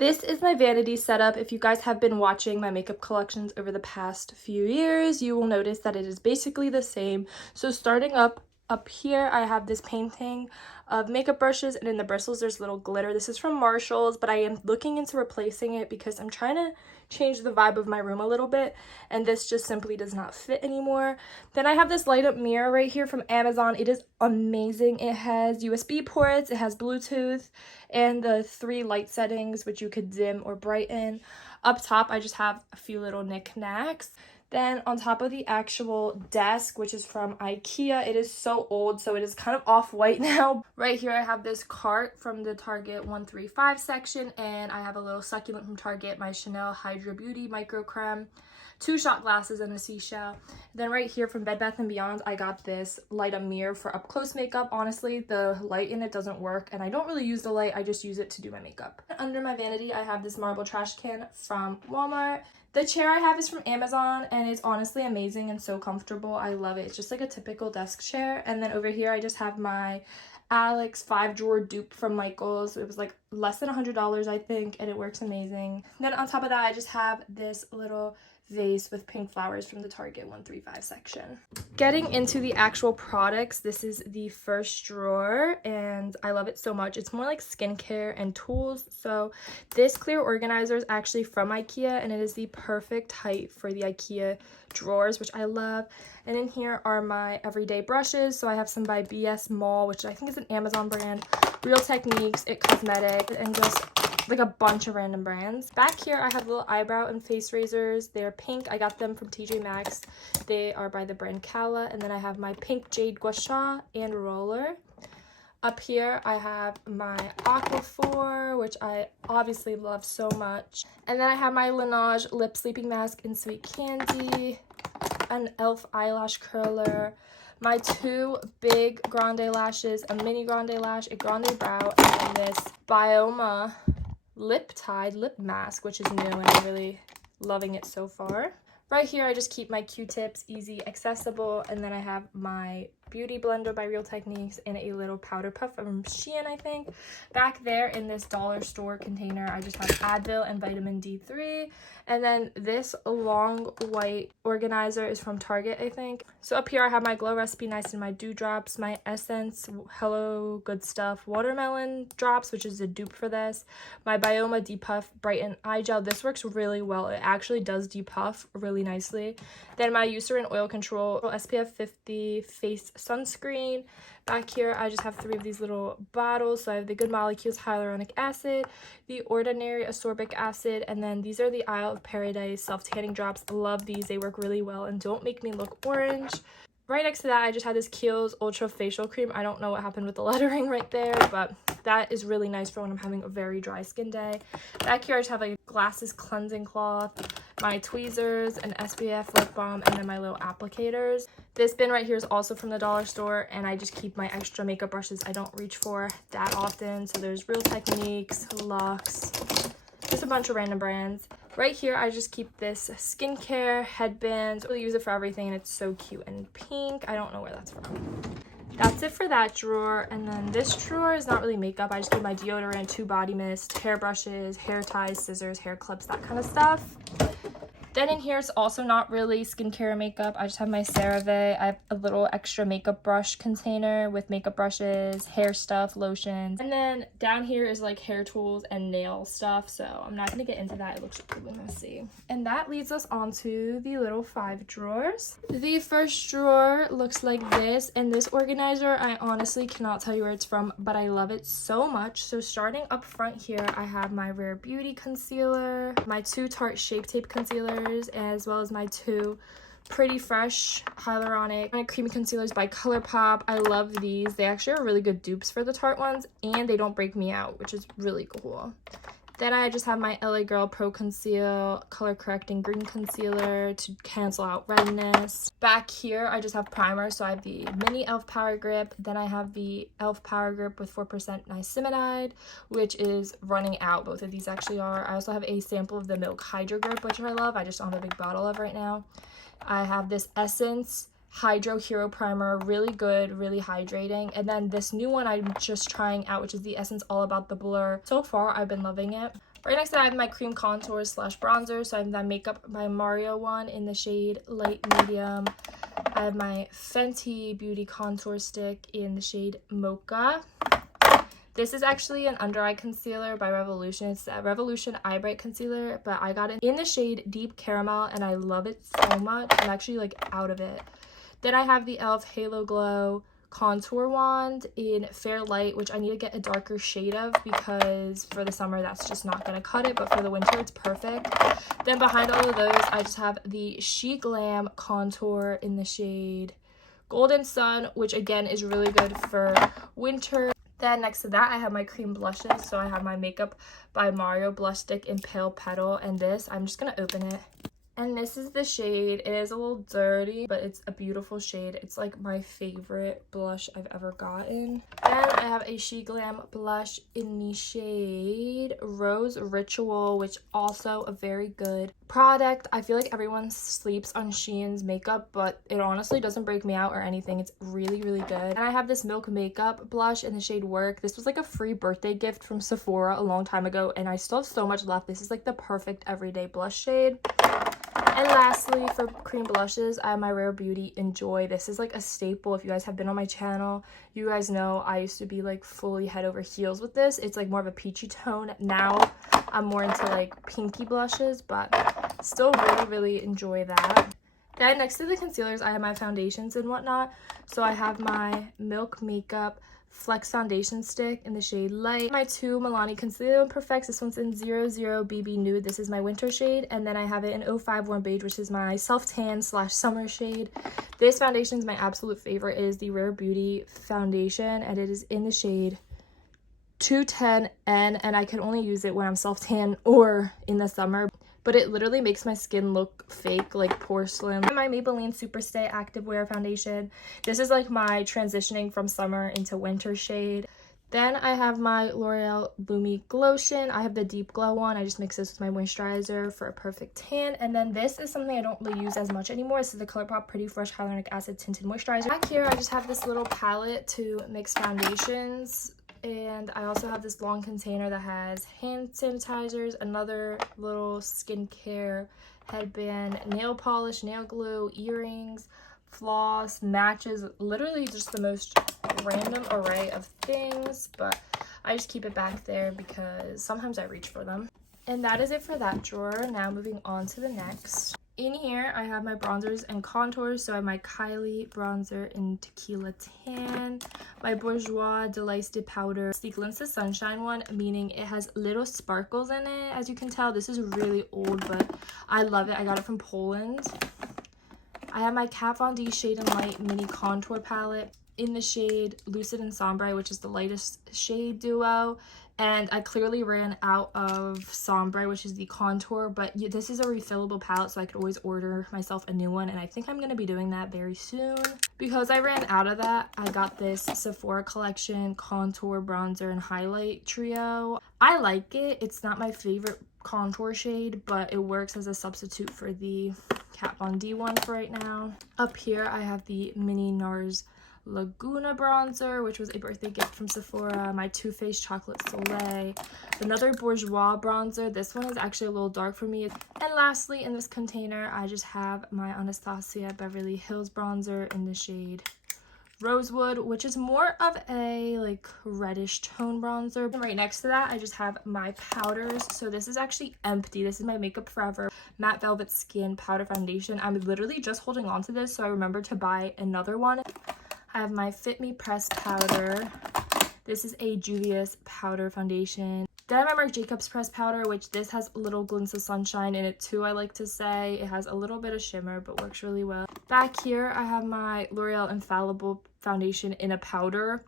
This is my vanity setup. If you guys have been watching my makeup collections over the past few years, you will notice that it is basically the same. So starting up here, I have this painting of makeup brushes, and in the bristles there's little glitter. This is from Marshall's, but I am looking into replacing it because I'm trying to change the vibe of my room a little bit, and this just simply does not fit anymore. Then I have this light up mirror right here from Amazon. It is amazing. It has USB ports, it has Bluetooth, and the 3 light settings which you could dim or brighten. Up top I just have a few little knickknacks. Then on top of the actual desk, which is from IKEA, it is so old, so it is kind of off-white now. Right here I have this cart from the Target 135 section, and I have a little succulent from Target, my Chanel Hydra Beauty Micro Creme, 2 shot glasses, and a seashell. Then right here from Bed Bath & Beyond, I got this light up mirror for up close makeup. Honestly, the light in it doesn't work, and I don't really use the light, I just use it to do my makeup. Under my vanity, I have this marble trash can from Walmart. The chair I have is from Amazon, and it's honestly amazing and so comfortable. I love it. It's just like a typical desk chair. And then over here, I just have my Alex 5-drawer dupe from Michael's. It was like less than $100, I think, and it works amazing. Then on top of that, I just have this little vase with pink flowers from the Target 135 section. Getting into the actual products, this is the first drawer, and I love it so much. It's more like skincare and tools. So this clear organizer is actually from IKEA, and it is the perfect height for the IKEA drawers, which I love. And in here are my everyday brushes. So I have some by BS Mall, which I think is an Amazon brand, Real Techniques, It Cosmetic, and just like a bunch of random brands. Back here I have little eyebrow and face razors. They're pink. I got them from TJ Maxx. They are by the brand Kala. And then I have my pink jade gua sha and roller. Up here I have my Aquaphor, which I obviously love so much. And then I have my Laneige lip sleeping mask in Sweet Candy, an e.l.f. eyelash curler, my 2 big grande lashes, a mini grande lash, a grande brow, and then this Bioma lip tide lip mask, which is new and I'm really loving it so far. Right here I just keep my Q-tips, easy, accessible, and then I have my beauty blender by Real Techniques and a little powder puff from Shein, I think. Back there in this dollar store container I just have Advil and vitamin D3, and then this long white organizer is from Target, I think. So up here I have my Glow Recipe Nice and my Dewdrops, my Essence Hello Good Stuff watermelon drops, which is the dupe for this, my Bioma Depuff Brighten Eye Gel. This works really well. It actually does depuff really nicely. Then my Eucerin Oil Control SPF 50 face sunscreen. Back here I just have 3 of these little bottles. So I have the Good Molecules Hyaluronic Acid, the Ordinary Ascorbic Acid, and then these are the Isle of Paradise self tanning drops. I love these. They work really well and don't make me look orange. Right next to that I just had this Kiehl's Ultra Facial Cream. I don't know what happened with the lettering right there, but that is really nice for when I'm having a very dry skin day. Back here I just have a Glasses cleansing cloth, my tweezers, an SPF lip balm, and then my little applicators. This bin right here is also from the dollar store, and I just keep my extra makeup brushes I don't reach for that often. So there's Real Techniques, Luxe, just a bunch of random brands. Right here I just keep this skincare headband. I really use it for everything, and it's so cute and pink. I don't know where that's from. That's it for that drawer. And then this drawer is not really makeup. I just keep my deodorant, 2 body mist, hair brushes, hair ties, scissors, hair clips, that kind of stuff. Then in here it's also not really skincare or makeup. I just have my CeraVe. I have a little extra makeup brush container with makeup brushes, hair stuff, lotions. And then down here is like hair tools and nail stuff. So I'm not going to get into that. It looks really messy. And that leads us onto the little 5 drawers. The first drawer looks like this. And this organizer, I honestly cannot tell you where it's from, but I love it so much. So starting up front here, I have my Rare Beauty concealer, my 2 Tarte Shape Tape concealers, as well as my 2 Pretty Fresh Hyaluronic Creamy Concealers by ColourPop. I love these. They actually are really good dupes for the Tarte ones, and they don't break me out, which is really cool. Then I just have my LA Girl Pro Conceal Color Correcting Green Concealer to cancel out redness. Back here, I just have primer. So I have the Mini e.l.f. Power Grip. Then I have the e.l.f. Power Grip with 4% niacinamide, which is running out. Both of these actually are. I also have a sample of the Milk Hydro Grip, which I love. I just don't have a big bottle of right now. I have this Essence Hydro Hero Primer, really good, really hydrating. And then this new one I'm just trying out, which is the Essence All About the Blur. So far, I've been loving it. Right next to that, I have my cream contour slash bronzer. So I have that Makeup by Mario one in the shade Light Medium. I have my Fenty Beauty contour stick in the shade Mocha. This is actually an under eye concealer by Revolution. It's a Revolution Eye Bright concealer, but I got it in the shade Deep Caramel and I love it so much. I'm actually like out of it. Then I have the e.l.f. Halo Glow contour wand in Fair Light, which I need to get a darker shade of because for the summer that's just not going to cut it, but for the winter it's perfect. Then behind all of those, I just have the She Glam contour in the shade Golden Sun, which again is really good for winter. Then next to that, I have my cream blushes. So I have my Makeup by Mario blush stick in Pale Petal, and this, I'm just going to open it. And this is the shade. It is a little dirty, but it's a beautiful shade. It's like my favorite blush I've ever gotten. Then I have a She Glam blush in the shade Rose Ritual, which also a very good product. I feel like everyone sleeps on Shein's makeup, but it honestly doesn't break me out or anything. It's really, really good. And I have this Milk Makeup blush in the shade Work. This was like a free birthday gift from Sephora a long time ago, and I still have so much left. This is like the perfect everyday blush shade. And lastly, for cream blushes, I have my Rare Beauty Enjoy. This is like a staple. If you guys have been on my channel, you guys know I used to be like fully head over heels with this. It's like more of a peachy tone. Now I'm more into like pinky blushes, but still really, really enjoy that. Then next to the concealers, I have my foundations and whatnot. So I have my Milk Makeup Flex Foundation Stick in the shade Light. My two Milani Concealer Perfects. This one's in 00 BB Nude. This is my winter shade. And then I have it in 05 Warm Beige, which is my self-tan slash summer shade. This foundation is my absolute favorite. It is the Rare Beauty Foundation, and it is in the shade 210N, and I can only use it when I'm self-tan or in the summer. But it literally makes my skin look fake, like porcelain. My Maybelline Superstay Activewear Foundation. This is like my transitioning from summer into winter shade. Then I have my L'Oreal Lumi Glotion. I have the Deep Glow one. I just mix this with my moisturizer for a perfect tan. And then this is something I don't really use as much anymore. This is the ColourPop Pretty Fresh Hyaluronic Acid Tinted Moisturizer. Back here, I just have this little palette to mix foundations. And I also have this long container that has hand sanitizers, another little skincare headband, nail polish, nail glue, earrings, floss, matches, literally just the most random array of things, but I just keep it back there because sometimes I reach for them. And that is it for that drawer. Now moving on to the next. In here, I have my bronzers and contours. So I have my Kylie bronzer in Tequila Tan, my Bourjois Delice de Powder, the Glimpse of Sunshine one, meaning it has little sparkles in it. As you can tell, this is really old, but I love it. I got it from Poland. I have my Kat Von D Shade and Light Mini Contour Palette in the shade Lucid and Sombre, which is the lightest shade duo. And I clearly ran out of Sombre, which is the contour, but this is a refillable palette, so I could always order myself a new one, and I think I'm going to be doing that very soon. Because I ran out of that, I got this Sephora Collection contour, bronzer, and highlight trio. I like it. It's not my favorite contour shade, but it works as a substitute for the Kat Von D one for right now. Up here, I have the Mini NARS Laguna bronzer, which was a birthday gift from Sephora, my Too Faced Chocolate Soleil, another Bourjois bronzer. This one is actually a little dark for me. And lastly, in this container, I just have my Anastasia Beverly Hills bronzer in the shade Rosewood, which is more of a like reddish tone bronzer. And right next to that, I just have my powders. So this is actually empty. This is my Makeup Forever Matte Velvet Skin Powder Foundation. I'm literally just holding on to this, so I remember to buy another one. I have my Fit Me Pressed powder. This is a Juvia's powder foundation. Then I have my Marc Jacobs pressed powder, which this has a little Glimpse of Sunshine in it too, I like to say. It has a little bit of shimmer, but works really well. Back here, I have my L'Oreal Infallible foundation in a powder,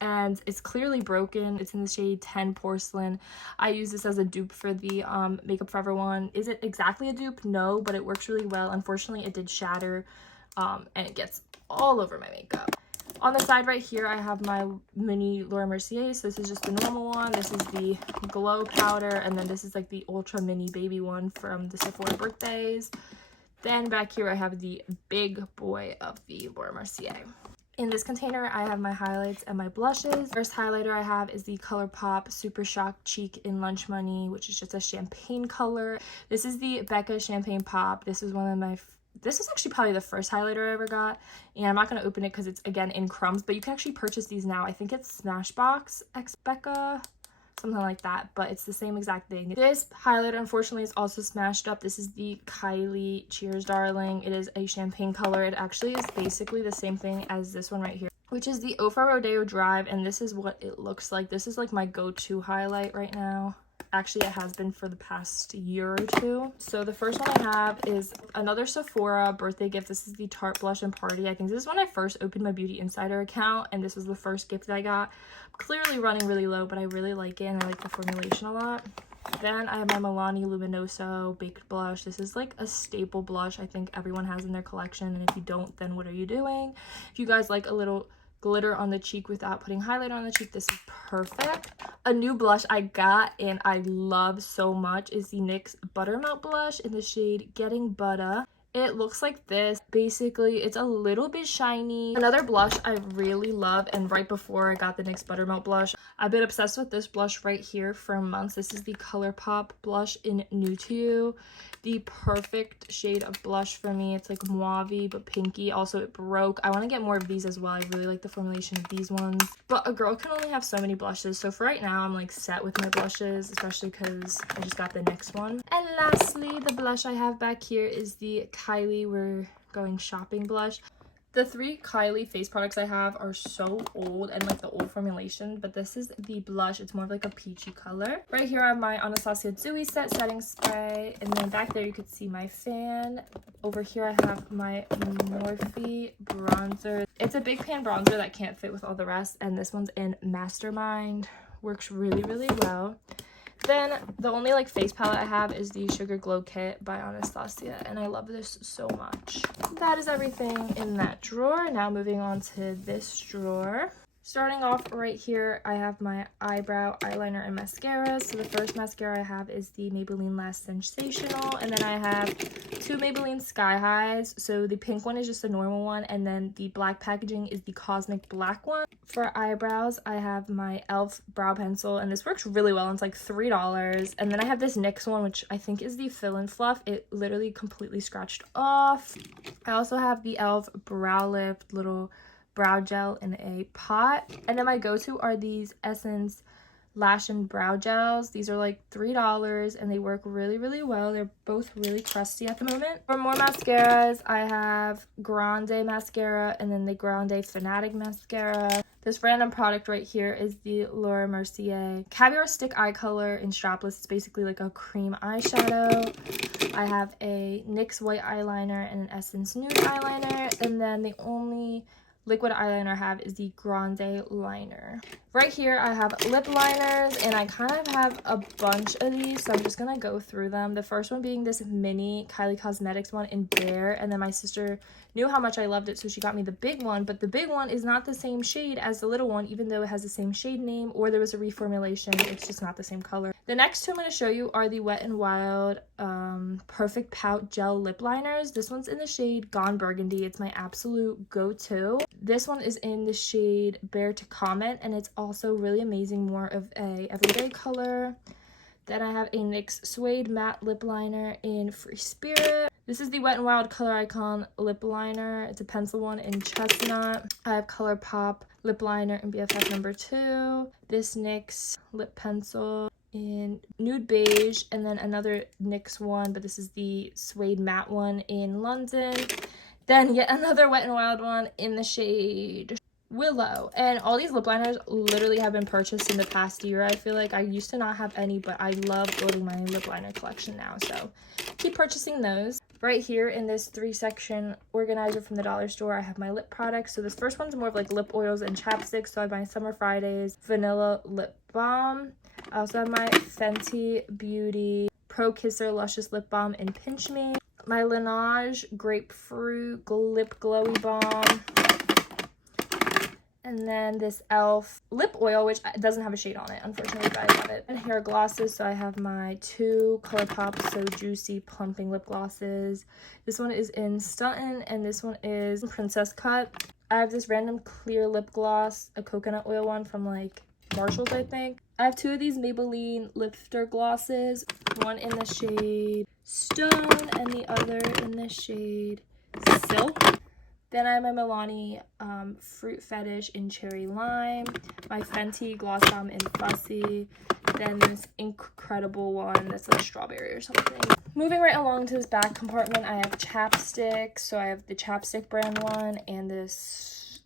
and it's clearly broken. It's in the shade 10 Porcelain. I use this as a dupe for the Makeup Forever one. Is it exactly a dupe? No, but it works really well. Unfortunately, it did shatter, and it gets all over my makeup. On the side right here, I have my mini Laura Mercier. So this is just the normal one. This is the Glow powder. And then this is like the ultra mini baby one from the Sephora birthdays. Then back here, I have the big boy of the Laura Mercier. In this container, I have my highlights and my blushes. First highlighter I have is the ColourPop Super Shock Cheek in Lunch Money, which is just a champagne color. This is the Becca Champagne Pop. This is one of my this is actually probably the first highlighter I ever got, and I'm not going to open it because it's, again, in crumbs, but you can actually purchase these now. I think it's Smashbox X Becca, something like that, but it's the same exact thing. This highlighter, unfortunately, is also smashed up. This is the Kylie Cheers Darling. It is a champagne color. It actually is basically the same thing as this one right here, which is the Ofa Rodeo Drive, and this is what it looks like. This is like my go-to highlight right now. Actually, it has been for the past year or two. So the first one I have is another Sephora birthday gift. This is the Tarte Blush and Party. I think this is when I first opened my Beauty Insider account, and this was the first gift that I got. Clearly running really low, but I really like it, and I like the formulation a lot. Then I have my Milani Luminoso Baked Blush. This is like a staple blush I think everyone has in their collection, and if you don't, then what are you doing? If you guys like a little glitter on the cheek without putting highlighter on the cheek, this is perfect. A new blush I got and I love so much is the NYX Buttermelt Blush in the shade Getting Butter. It looks like this. Basically, it's a little bit shiny. Another blush I really love, and right before I got the NYX Buttermelt blush, I've been obsessed with this blush right here for months. This is the ColourPop blush in New to You. The perfect shade of blush for me. It's like mauve but pinky. Also, it broke. I want to get more of these as well. I really like the formulation of these ones. But a girl can only have so many blushes. So for right now, I'm like set with my blushes, especially because I just got the NYX one. And lastly, the blush I have back here is the Kylie We're Going Shopping blush. The three Kylie face products I have are so old and like the old formulation, but this is the blush. It's more of like a peachy color. Right here I have my Anastasia Dewy Set Setting Spray, and then back there you could see my fan. Over here I have my Morphe bronzer. It's a big pan bronzer that can't fit with all the rest, and this one's in Mastermind. Works really, really well. Then the only like face palette I have is the Sugar Glow Kit by Anastasia, and I love this so much. That is everything in that drawer. Now moving on to this drawer. Starting off right here, I have my eyebrow, eyeliner, and mascara. So the first mascara I have is the Maybelline Last Sensational, and then I have two Maybelline Sky Highs. So the pink one is just a normal one, and then the black packaging is the Cosmic Black one. For eyebrows, I have my e.l.f. brow pencil, and this works really well. It's like $3. And then I have this NYX one, which I think is the Fill and Fluff. It literally completely scratched off. I also have the e.l.f. Brow Lift little brow gel in a pot, and then my go-to are these Essence lash and brow gels. These are like $3 and they work really, really well. They're both really crusty at the moment. For more mascaras, I have Grande mascara and then the Grande Fanatic mascara. This random product right here is the Laura Mercier Caviar Stick Eye Color in Strapless. It's basically like a cream eyeshadow. I have a NYX white eyeliner and an Essence nude eyeliner, and then the only liquid eyeliner I have is the Grande liner. Right here I have lip liners, and I kind of have a bunch of these, so I'm just gonna go through them. The first one being this mini Kylie Cosmetics one in Bare, and then my sister knew how much I loved it, so she got me the big one, but the big one is not the same shade as the little one, even though it has the same shade name, or there was a reformulation. It's just not the same color. The next two I'm going to show you are the Wet n Wild Perfect Pout Gel Lip Liners. This one's in the shade Gone Burgundy. It's my absolute go-to. This one is in the shade Bare to Comment, and it's also really amazing, more of a everyday color. Then I have a NYX Suede Matte Lip Liner in Free Spirit. This is the Wet n Wild Color Icon Lip Liner. It's a pencil one in Chestnut. I have ColourPop Lip Liner in BFF number 2. This NYX Lip Pencil in Nude Beige, and then another NYX one, but this is the Suede Matte one in London. Then yet another Wet n Wild one in the shade Willow. And all these lip liners literally have been purchased in the past year. I feel like I used to not have any, but I love building my lip liner collection now, so keep purchasing those. Right here in this 3-section organizer from the dollar store, I have my lip products. So this first one's more of like lip oils and chapsticks. So I have my Summer Fridays Vanilla Lip Balm. I also have my Fenty Beauty Pro Kisser Luscious Lip Balm in Pinch Me. My Laneige Grapefruit Lip Glowy Balm. And then this e.l.f. lip oil, which doesn't have a shade on it, unfortunately, but I love it. And hair glosses, so I have my two ColourPop So Juicy Plumping Lip Glosses. This one is in Stuntin', and this one is Princess Cut. I have this random clear lip gloss, a coconut oil one from like Marshalls, I think. I have 2 of these Maybelline lifter glosses, one in the shade Stone and the other in the shade Silk. Then I have my Milani Fruit Fetish in Cherry Lime, my Fenty Gloss Bomb in Fussy, then this incredible one that's like strawberry or something. Moving right along to this back compartment, I have chapstick. So I have the chapstick brand one and this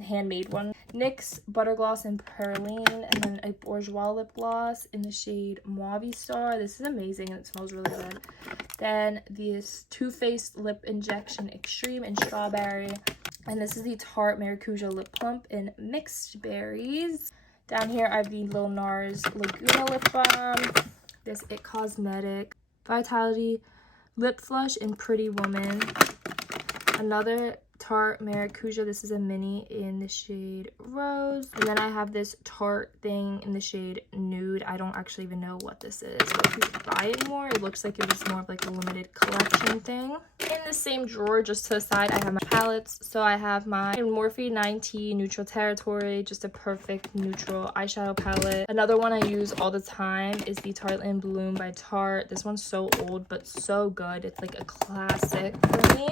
handmade one. NYX Butter Gloss in Perline, and then a Bourjois lip gloss in the shade Mauve Star. This is amazing and it smells really good. Then this Too Faced Lip Injection Extreme in Strawberry. And this is the Tarte Maracuja Lip Plump in Mixed Berries. Down here I have the Lil Nars Laguna Lip Balm. This It Cosmetic Vitality Lip Flush in Pretty Woman. Another Tarte Maracuja. This is a mini in the shade Rose. And then I have this Tarte thing in the shade Nude. I don't actually even know what this is, but if you buy it more, it looks like it was more of like a limited collection thing. In the same drawer, just to the side, I have my palettes. So I have my Morphe 9T Neutral Territory, just a perfect neutral eyeshadow palette. Another one I use all the time is the Tarte in Bloom by Tarte. This one's so old, but so good. It's like a classic for me.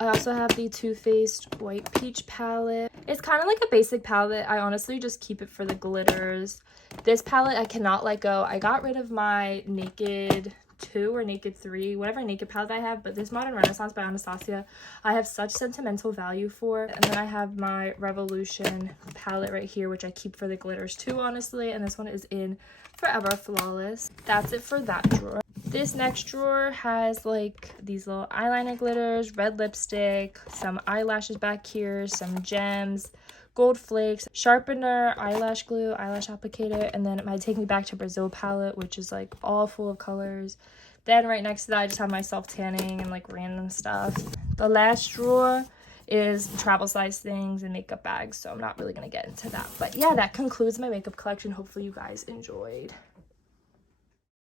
I also have the Too Faced White Peach palette. It's kind of like a basic palette. I honestly just keep it for the glitters. This palette I cannot let go. I got rid of my Naked 2 or Naked 3, whatever Naked palette I have, but this Modern Renaissance by Anastasia, I have such sentimental value for. And then I have my Revolution palette right here, which I keep for the glitters too, honestly. And this one is in Forever Flawless. That's it for that drawer. This next drawer has like these little eyeliner glitters, red lipstick, some eyelashes back here, some gems, gold flakes, sharpener, eyelash glue, eyelash applicator, and then my Take Me Back to Brazil palette, which is like all full of colors. Then right next to that, I just have my self-tanning and like random stuff. The last drawer is travel size things and makeup bags, so I'm not really going to get into that. But yeah, that concludes my makeup collection. Hopefully you guys enjoyed.